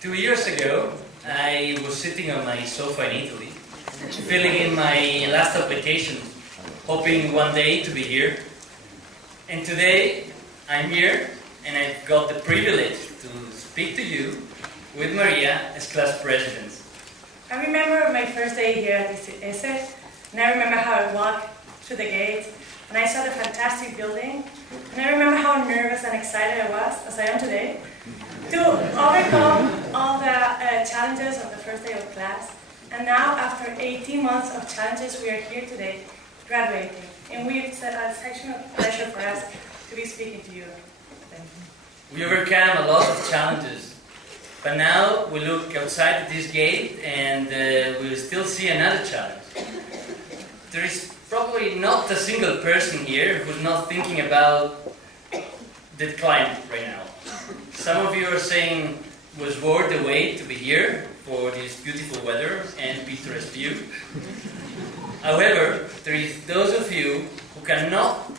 2 years ago, I was sitting on my sofa in Italy, filling in my last application, hoping one day to be here. And today, I'm here, and I've got the privilege to speak to you with Maria as class president. I remember my first day here at IESE, and I remember how I walked through the gates, and I saw the fantastic building, and I remember how nervous and excited I was, as I am today, to overcome all the challenges of the first day of class. And now, after 18 months of challenges, we are here today, graduating. And it's a section of pleasure for us to be speaking to you. Thank you. We overcame a lot of challenges, but now we look outside this gate and we'll still see another challenge. There is probably not a single person here who's not thinking about the climate right now. Some of you are saying it was worth the wait to be here for this beautiful weather and picturesque view. However, there is those of you who cannot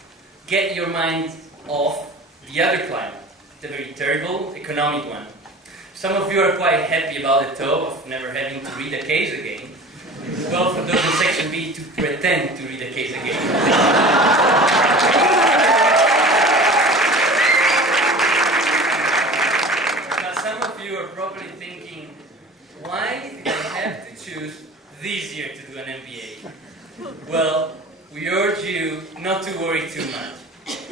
get your mind off the other climate, the very terrible economic one. Some of you are quite happy about the thought of never having to read a case again. Well, for those in section B, to pretend to read a case again. Probably thinking, why did I have to choose this year to do an MBA? Well, we urge you not to worry too much,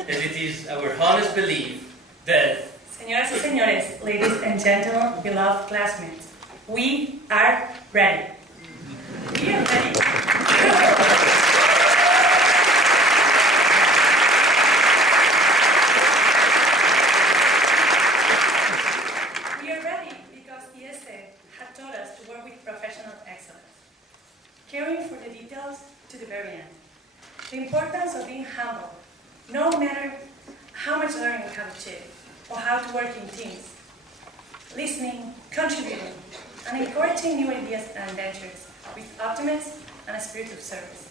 as it is our honest belief that... Señoras y señores, ladies and gentlemen, beloved classmates, we are ready. We are ready. Caring for the details to the very end. The importance of being humble, no matter how much learning we have achieved, or how to work in teams. Listening, contributing, and encouraging new ideas and ventures with optimism and a spirit of service.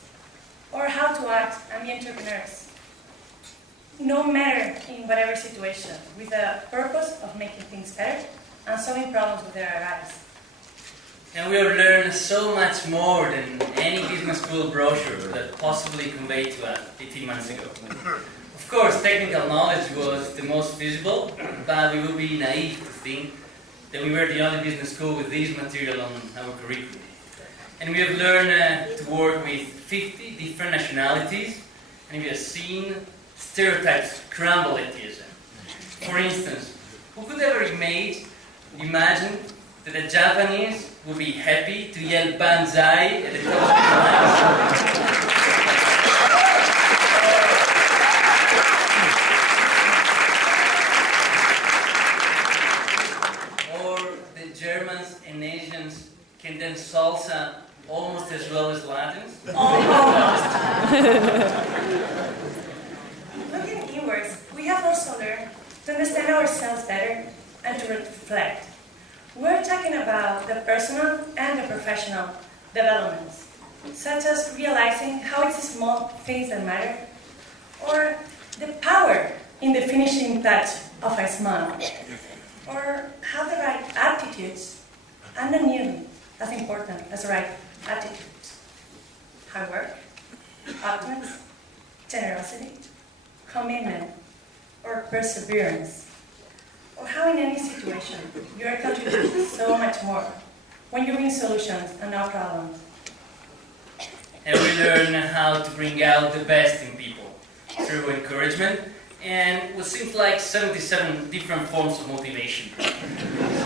Or how to act and be entrepreneurs. No matter in whatever situation, with the purpose of making things better and solving problems when they arise. And we have learned so much more than any business school brochure that possibly conveyed to us 18 months ago. Of course, technical knowledge was the most visible, but we would be naive to think that we were the only business school with this material on our curriculum. And we have learned to work with 50 different nationalities, and we have seen stereotypes crumble at IESE. For instance, who could ever imagine that the Japanese would be happy to yell banzai at the top of the line? Or the Germans and Asians can dance salsa almost as well as Latins? Almost. Looking inwards, we have also learned to understand ourselves better and to reflect. We're talking about the personal and the professional developments, such as realizing how it's the small things that matter, or the power in the finishing touch of a smile, or how the right attitudes, and not nearly as important as the right attitudes. Hard work, optimism, generosity, commitment, or perseverance. Or how in any situation you are contributing so much more when you bring solutions and not problems. And we learn how to bring out the best in people through encouragement and what seems like 77 different forms of motivation.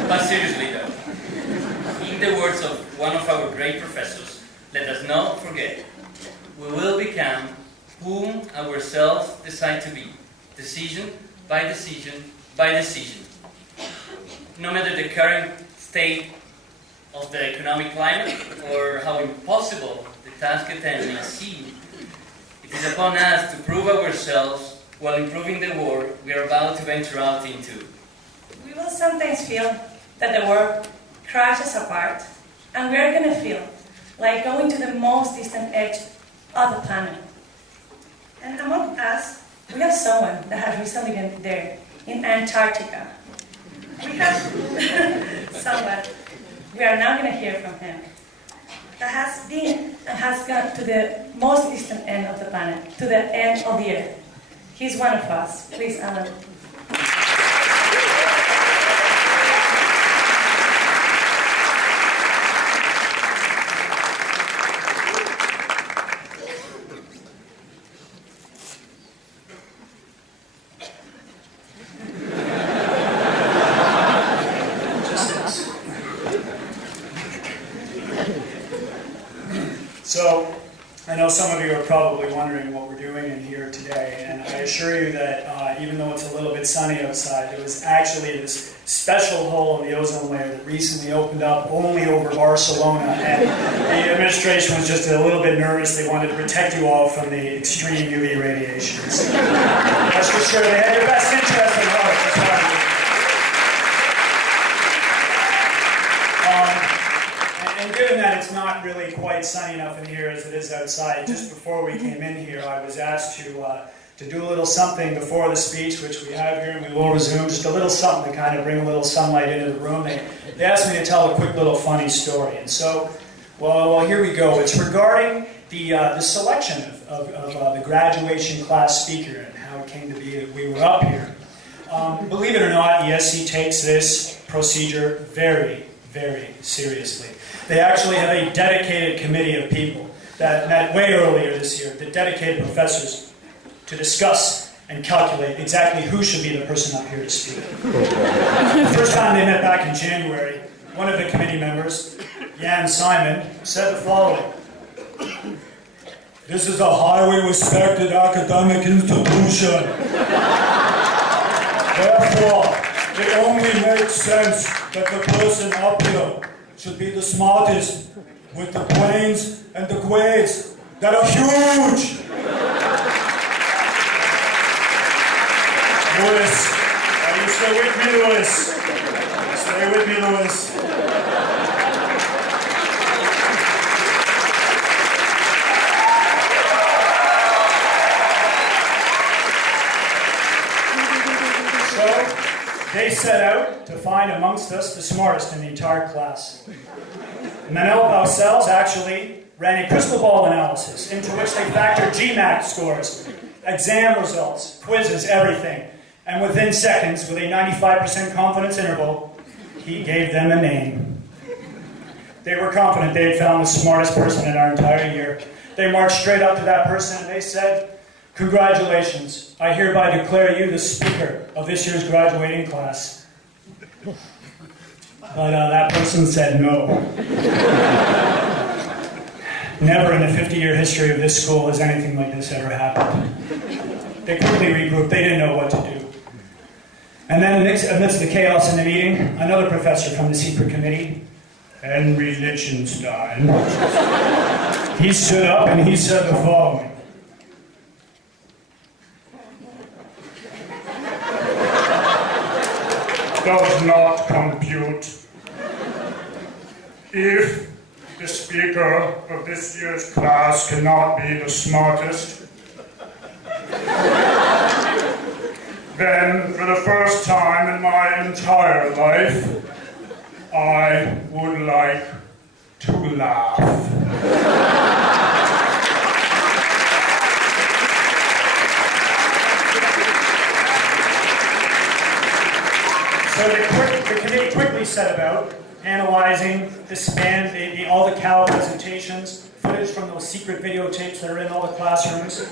But seriously though, in the words of one of our great professors, let us not forget, we will become whom ourselves decide to be, decision by decision by decision. No matter the current state of the economic climate or how impossible the task at hand may seem, it is upon us to prove ourselves while improving the world we are about to venture out into. We will sometimes feel that the world crashes apart, and we are going to feel like going to the most distant edge of the planet. And among us, we have someone that has recently been there, in Antarctica. We have someone we are now going to hear from him. That has been and has gone to the most distant end of the planet, to the end of the earth. He's one of us. Please, Alan. So, I know some of you are probably wondering what we're doing in here today, and I assure you that even though it's a little bit sunny outside, there was actually this special hole in the ozone layer that recently opened up only over Barcelona, and the administration was just a little bit nervous. They wanted to protect you all from the extreme UV radiations. That's for sure. They had your best interest at heart. That's why. And given that it's not really quite sunny enough in here as it is outside, just before we came in here, I was asked to do a little something before the speech, which we have here, and we will resume, just a little something to kind of bring a little sunlight into the room. They asked me to tell a quick little funny story, and so, well, here we go. It's regarding the selection of the graduation class speaker and how it came to be that we were up here. Believe it or not, IESE takes this procedure very, very seriously. They actually have a dedicated committee of people that met way earlier this year, the dedicated professors, to discuss and calculate exactly who should be the person up here to speak. The first time they met back in January, one of the committee members, Jan Simon, said the following: "This is a highly respected academic institution. Therefore, it only makes sense that the person up here should be the smartest, with the brains and the grades that are huge." Louis, you stay with me, Louis. Stay with me, Louis. So, they set out to find amongst us the smartest in the entire class. Manel Baucels actually ran a crystal ball analysis into which they factored GMAT scores, exam results, quizzes, everything. And within seconds, with a 95% confidence interval, he gave them a name. They were confident they had found the smartest person in our entire year. They marched straight up to that person and they said, "Congratulations, I hereby declare you the speaker of this year's graduating class." But that person said no. Never in the 50-year history of this school has anything like this ever happened. They quickly regrouped. They didn't know what to do. And then amidst the chaos in the meeting, another professor from the secret committee, Henry Lichtenstein, he stood up and he said the following: "Does not compute. If the speaker of this year's class cannot be the smartest, then for the first time in my entire life, I would like to laugh." So the committee quickly set about analyzing the span, all the Cal presentations, footage from those secret videotapes that are in all the classrooms,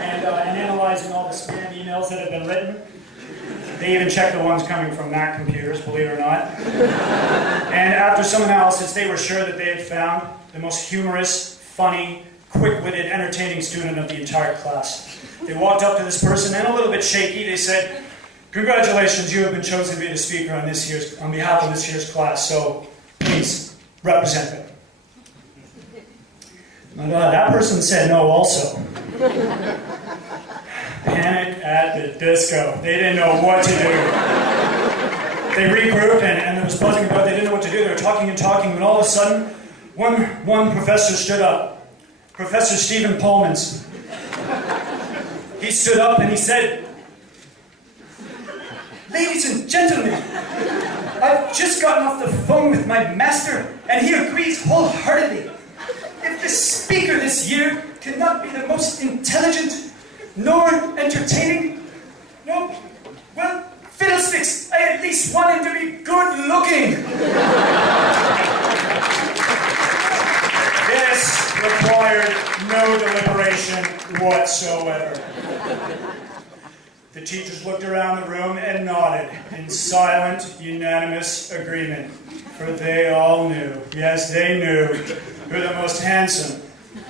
and analyzing all the spam emails that have been written. They even checked the ones coming from Mac computers, believe it or not. And after some analysis, they were sure that they had found the most humorous, funny, quick-witted, entertaining student of the entire class. They walked up to this person, and a little bit shaky, they said, "Congratulations, you have been chosen to be the speaker on behalf of this year's class, so please represent them." And that person said no also. Panic at the disco. They didn't know what to do. They regrouped and there was buzzing about. They didn't know what to do. They were talking and talking, and all of a sudden, one professor stood up. Professor Stephen Pullmans. He stood up and he said, "Ladies and gentlemen, I've just gotten off the phone with my master, and he agrees wholeheartedly. If the speaker this year cannot be the most intelligent, nor entertaining, no, well, fiddlesticks, I at least want him to be good looking. This required no deliberation whatsoever. The teachers looked around the room and nodded in silent, unanimous agreement. For they all knew, yes, they knew, who the most handsome,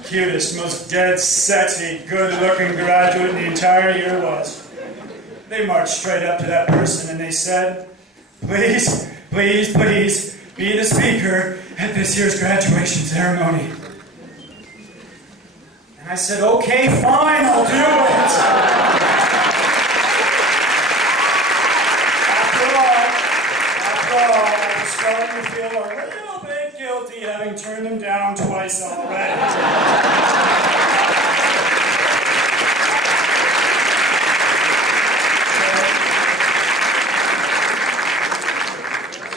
cutest, most dead sexy, good-looking graduate in the entire year was. They marched straight up to that person and they said, "Please, please, please, be the speaker at this year's graduation ceremony." And I said, "Okay, fine, I'll do it." I was starting to feel a little bit guilty having turned him down twice already.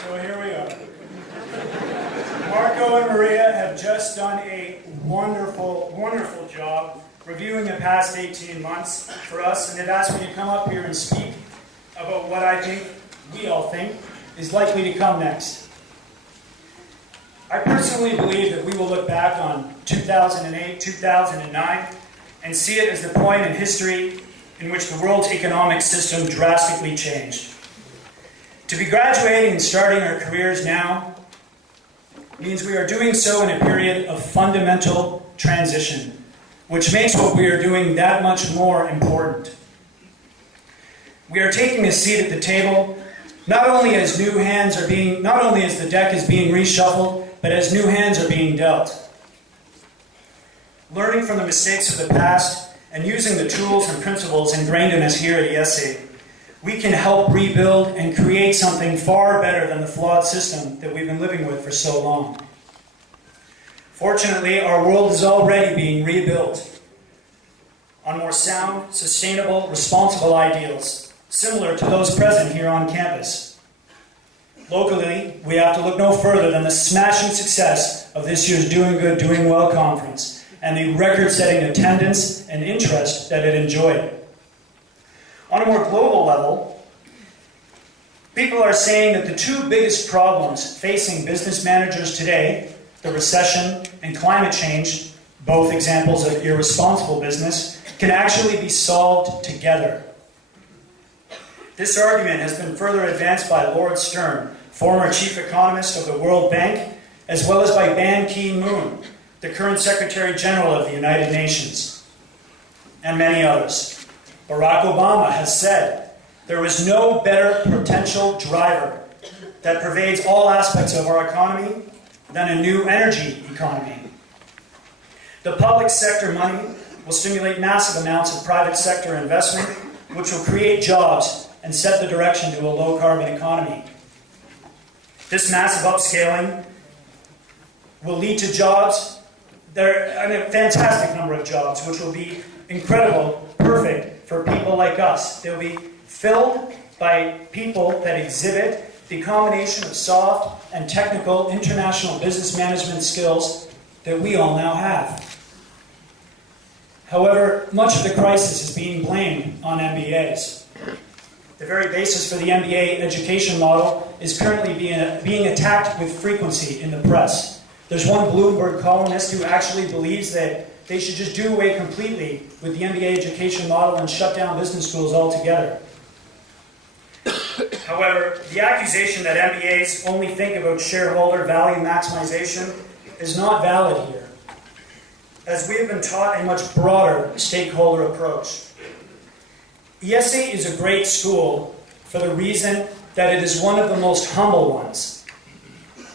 So here we are. Marco and Maria have just done a wonderful, wonderful job reviewing the past 18 months for us, and they've asked me to come up here and speak about what I think, we all think, is likely to come next. I personally believe that we will look back on 2008, 2009, and see it as the point in history in which the world's economic system drastically changed. To be graduating and starting our careers now means we are doing so in a period of fundamental transition, which makes what we are doing that much more important. We are taking a seat at the table not only as the deck is being reshuffled, but as new hands are being dealt. Learning from the mistakes of the past and using the tools and principles ingrained in us here at IESE, we can help rebuild and create something far better than the flawed system that we've been living with for so long. Fortunately, our world is already being rebuilt on more sound, sustainable, responsible ideals, similar to those present here on campus. Locally, we have to look no further than the smashing success of this year's Doing Good, Doing Well conference and the record-setting attendance and interest that it enjoyed. On a more global level, people are saying that the two biggest problems facing business managers today, the recession and climate change, both examples of irresponsible business, can actually be solved together. This argument has been further advanced by Lord Stern, former chief economist of the World Bank, as well as by Ban Ki-moon, the current Secretary General of the United Nations, and many others. Barack Obama has said, "There is no better potential driver that pervades all aspects of our economy than a new energy economy." The public sector money will stimulate massive amounts of private sector investment, which will create jobs and set the direction to a low-carbon economy. This massive upscaling will lead to jobs, a fantastic number of jobs, which will be incredible, perfect for people like us. They'll be filled by people that exhibit the combination of soft and technical international business management skills that we all now have. However, much of the crisis is being blamed on MBAs. The very basis for the MBA education model is currently being attacked with frequency in the press. There's one Bloomberg columnist who actually believes that they should just do away completely with the MBA education model and shut down business schools altogether. However, the accusation that MBAs only think about shareholder value maximization is not valid here, as we have been taught a much broader stakeholder approach. IESE is a great school for the reason that it is one of the most humble ones.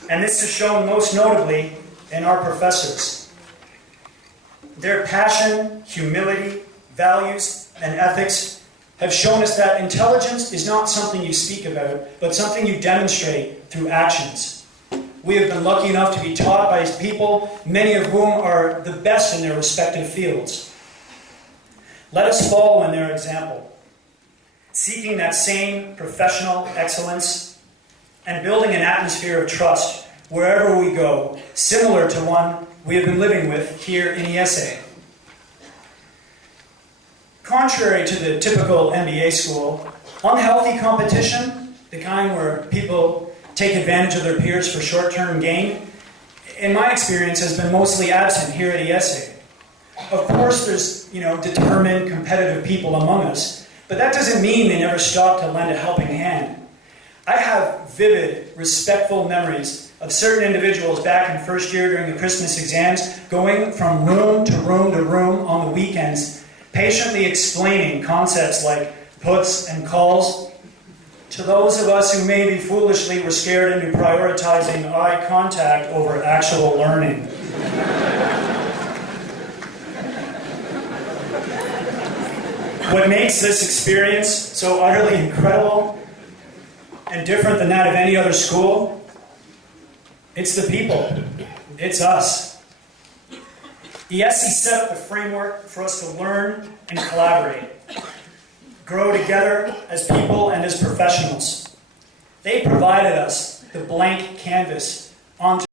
And this is shown most notably in our professors. Their passion, humility, values, and ethics have shown us that intelligence is not something you speak about, but something you demonstrate through actions. We have been lucky enough to be taught by people, many of whom are the best in their respective fields. Let us follow in their example, seeking that same professional excellence and building an atmosphere of trust wherever we go, similar to one we have been living with here in IESE. Contrary to the typical MBA school, unhealthy competition, the kind where people take advantage of their peers for short-term gain, in my experience has been mostly absent here at IESE. Of course, there's determined, competitive people among us, but that doesn't mean they never stop to lend a helping hand. I have vivid, respectful memories of certain individuals back in first year during the Christmas exams going from room to room to room on the weekends, patiently explaining concepts like puts and calls to those of us who maybe foolishly were scared into prioritizing eye contact over actual learning. What makes this experience so utterly incredible and different than that of any other school? It's the people. It's us. IESE set up the framework for us to learn and collaborate, grow together as people and as professionals. They provided us the blank canvas onto